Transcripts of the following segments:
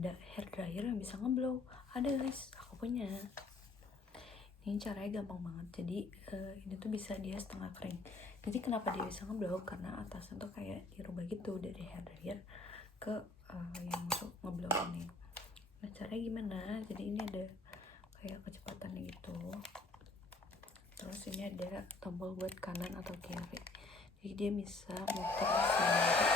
ada hair dryer yang bisa ngeblow. Ada guys, aku punya. Ini caranya gampang banget. Jadi ini tuh bisa dia setengah kering. Jadi kenapa dia bisa ngeblow? Karena atasnya tuh kayak dirubah gitu dari hair dryer ke yang untuk ngeblow ini. Nah caranya gimana? Jadi ini ada kayak kecepatannya gitu. Terus ini ada tombol buat kanan atau kiri. Jadi dia bisa muter sendiri.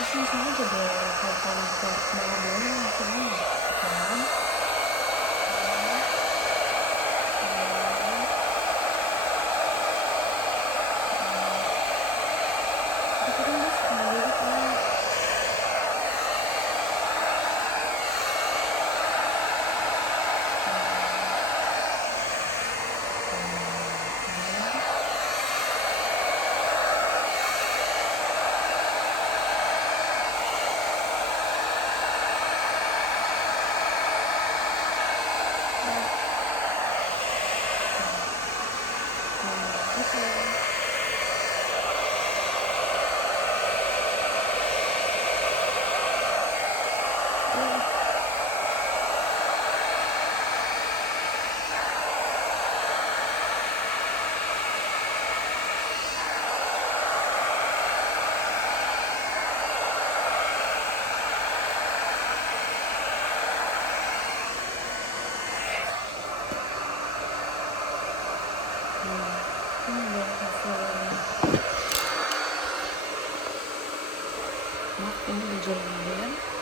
Terus misalnya juga kalau kalian mau ngeblow langsung kan. Ini ada hasilnya. Maaf, ini udah jam 9.